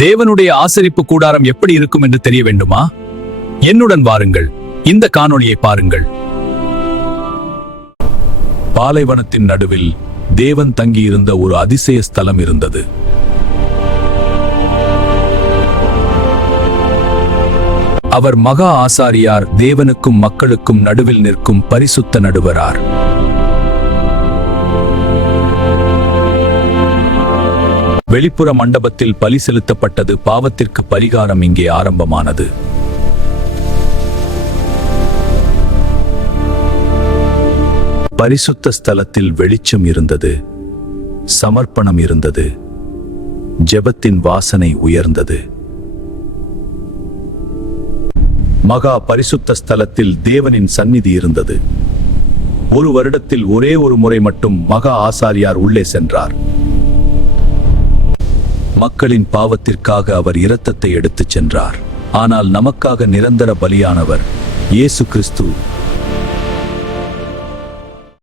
தேவனுடைய ஆசரிப்பு கூடாரம் எப்படி இருக்கும் என்று தெரிய வேண்டுமா? என்னுடன் வாருங்கள், இந்த காணொளியை பாருங்கள். பாலைவனத்தின் நடுவில் தேவன் தங்கியிருந்த ஒரு அதிசய ஸ்தலம் இருந்தது. அவர் மகா ஆசாரியார், தேவனுக்கும் மக்களுக்கும் நடுவில் நிற்கும் பரிசுத்த நடுவரார். வெளிப்புற மண்டபத்தில் பலி செலுத்தப்பட்டது. பாவத்திற்கு பரிகாரம் இங்கே ஆரம்பமானது. பரிசுத்த ஸ்தலத்தில் வெளிச்சம் இருந்தது, சமர்ப்பணம் இருந்தது, ஜெபத்தின் வாசனை உயர்ந்தது. மகா பரிசுத்த ஸ்தலத்தில் தேவனின் சந்நிதி இருந்தது. ஒரு வருடத்தில் ஒரே ஒரு முறை மட்டும் மகா ஆசாரியார் உள்ளே சென்றார். மக்களின் பாவத்திற்காக அவர் இரத்தத்தை எடுத்துச் சென்றார். ஆனால் நமக்காக நிரந்தர பலியானவர் இயேசு கிறிஸ்து